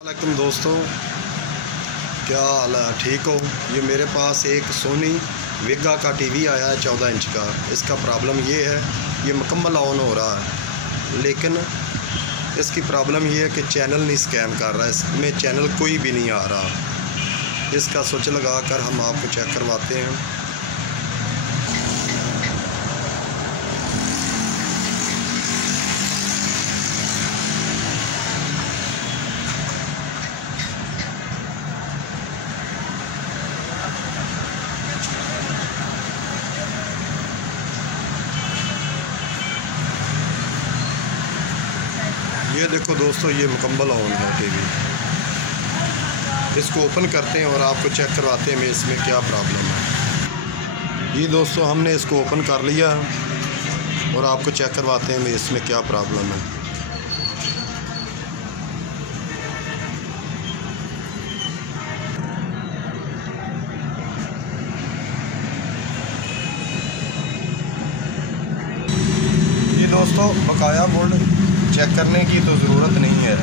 वालेकुम दोस्तों, क्या हाल है? ठीक हो? ये मेरे पास एक सोनी वेगा का टीवी आया है 14 इंच का। इसका प्रॉब्लम ये है, ये मुकम्मल ऑन हो रहा है, लेकिन इसकी प्रॉब्लम ये है कि चैनल नहीं स्कैन कर रहा है, इसमें चैनल कोई भी नहीं आ रहा। इसका स्विच लगा कर हम आपको चेक करवाते हैं। ये देखो दोस्तों, ये मुकम्मल ऑन है टीवी। इसको ओपन करते हैं और आपको चेक करवाते हैं इसमें क्या प्रॉब्लम है। ये दोस्तों, हमने इसको ओपन कर लिया और आपको चेक करवाते हैं इसमें क्या प्रॉब्लम है। ये दोस्तों, बकाया वोल्ट चेक करने की तो ज़रूरत नहीं है,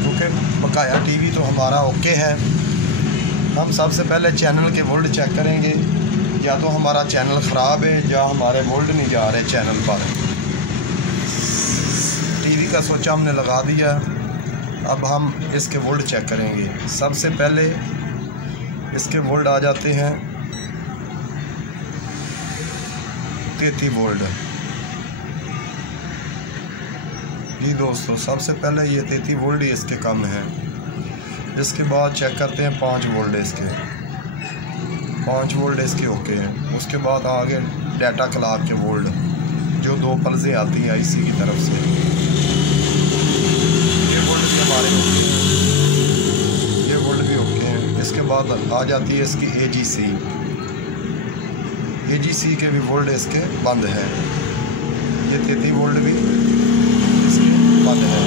क्योंकि बकाया टीवी तो हमारा ओके है। हम सबसे पहले चैनल के वोल्ट चेक करेंगे, या तो हमारा चैनल ख़राब है या हमारे वोल्ट नहीं जा रहे चैनल पर। टीवी का स्विच हमने लगा दिया, अब हम इसके वोल्ट चेक करेंगे। सबसे पहले इसके वोल्ट आ जाते हैं 33 वोल्ट। जी दोस्तों, सबसे पहले ये 33 वोल्ट ही इसके कम है। इसके बाद चेक करते हैं 5 वोल्ट इसके, 5 वोल्ट इसके ओके हैं। उसके बाद आगे डाटा क्लॉक के वोल्ट, जो 2 पल्सें आती हैं आईसी की तरफ से, ये वोल्ट भी हमारे ओके हैं, ये वोल्ट भी ओके हैं। इसके बाद आ जाती है इसकी एजीसी के भी वोल्ट इसके बंद हैं। ये 33 वोल्ट भी बंद है।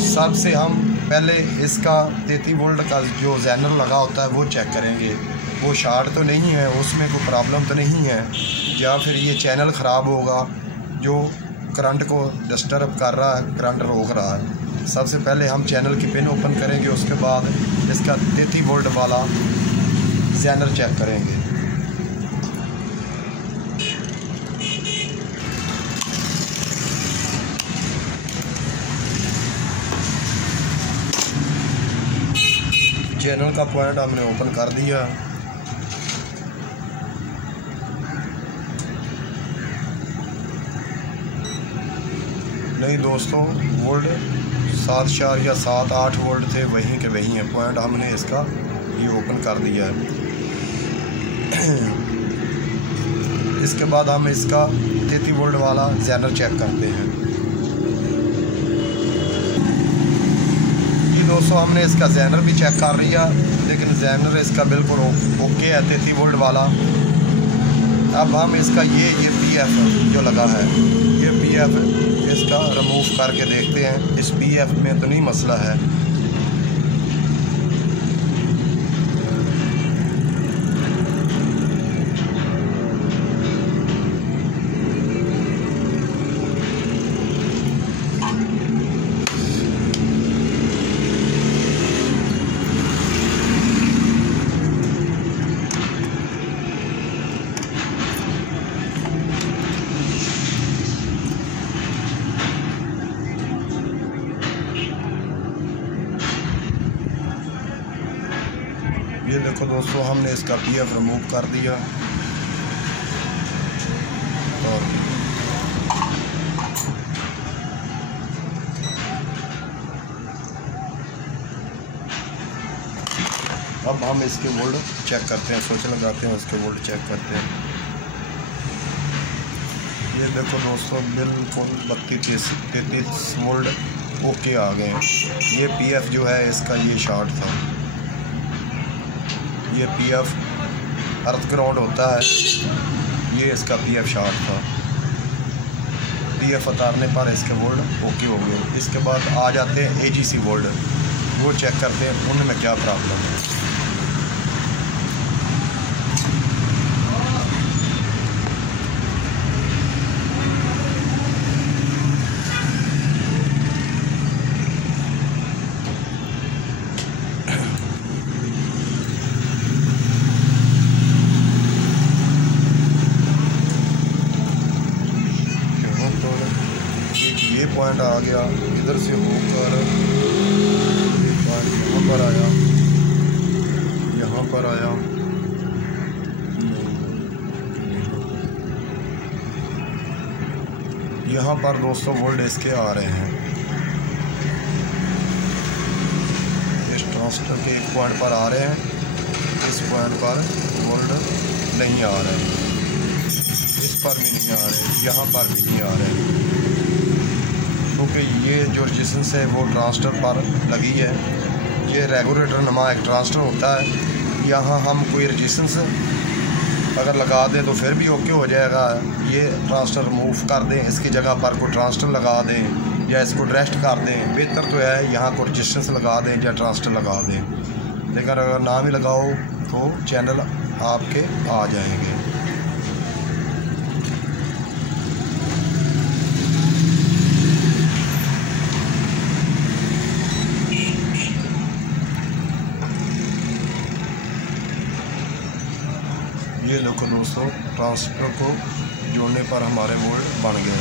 सबसे हम पहले इसका 33 वोल्ट का जो ज़ैनर लगा होता है वो चेक करेंगे, वो शॉर्ट तो नहीं है, उसमें कोई प्रॉब्लम तो नहीं है, या फिर ये चैनल ख़राब होगा जो करंट को डिस्टर्ब कर रहा है, करंट रोक रहा है। सबसे पहले हम चैनल की पिन ओपन करेंगे, उसके बाद इसका 33 वोल्ट वाला ज़ैनर चेक करेंगे। चैनल का पॉइंट हमने ओपन कर दिया। नहीं दोस्तों, वोल्ट 7 या 7-8 वोल्ट थे, वहीं के वहीं है। पॉइंट हमने इसका ये ओपन कर दिया है। इसके बाद हम इसका 33 वोल्ट वाला ज़ैनर चेक करते हैं। दोस्तों, हमने इसका ज़ैनर भी चेक कर लिया, लेकिन ज़ैनर इसका बिल्कुल ओके है 33 वोल्ट वाला। अब हम इसका ये पीएफ जो लगा है, ये पीएफ इसका रिमूव करके देखते हैं। इस पीएफ में तो नहीं मसला है। ये देखो दोस्तों, हमने इसका पीएफ रिमूव कर दिया। और अब हम इसके वोल्ट चेक करते हैं, स्विच लगाते हैं, उसके वोल्ट चेक करते हैं। ये देखो दोस्तों, बिल्कुल 32-33 वोल्ट ओके आ गए हैं। ये पीएफ जो है इसका ये शॉर्ट था। ये पीएफ अर्थ ग्राउंड होता है, ये इसका पीएफ शॉर्ट था। पीएफ उतारने पर इसके वोल्ट ओके हो गए। इसके बाद आ जाते हैं एजीसी वोल्ट, वो चेक करते हैं उनमें क्या प्रॉब्लम है। आ गया, इधर से होकर यहाँ पर आया, यहाँ पर आया, यहाँ पर दोस्तों वोल्ट इसके आ रहे हैं। इस ट्रांजिस्टर के एक पॉइंट पर आ रहे हैं, इस पॉइंट पर वोल्ट नहीं आ रहे हैं, इस पर भी नहीं आ रहे, यहाँ पर भी नहीं आ रहे, क्योंकि ये जो रेजिस्टेंस है वो ट्रांजिस्टर पर लगी है। ये रेगुलेटर नुमा एक ट्रांजिस्टर होता है, यहाँ हम कोई रेजिस्टेंस अगर लगा दें तो फिर भी ओके हो जाएगा। ये ट्रांजिस्टर रिमूव कर दें, इसकी जगह पर कोई ट्रांजिस्टर लगा दें या इसको रेस्ट कर दें। बेहतर तो है यहाँ को रेजिस्टेंस लगा दें या ट्रांजिस्टर लगा दें, लेकिन अगर ना भी लगाओ तो चैनल आपके आ जाएंगे। ये देखो दोस्तों, ट्रांजिस्टर को जोड़ने पर हमारे वोल्ट बन गए।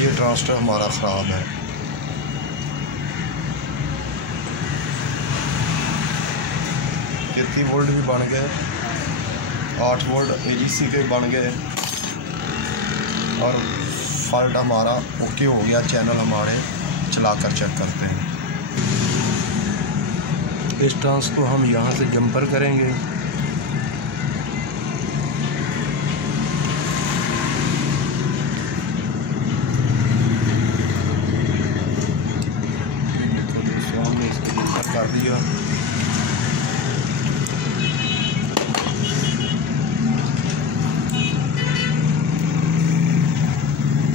ये ट्रांजिस्टर हमारा ख़राब है। कितनी वोल्ट भी बन गए, 8 वोल्ट AGC के बन गए और फॉल्ट हमारा ओके हो गया। चैनल हमारे चलाकर चेक करते हैं। इस ट्रांस को हम यहाँ से जंपर करेंगे। कर दिया,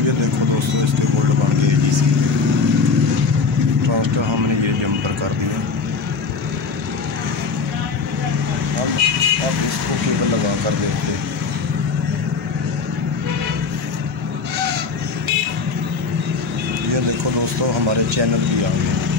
ये देखो दोस्तों, इसके वोल्ट बन गए AGC। ट्रांजिस्टर हमने ये जंपर कर दिया। अब इसको केबल लगा कर देते। ये देखो दोस्तों, हमारे चैनल भी आ गए।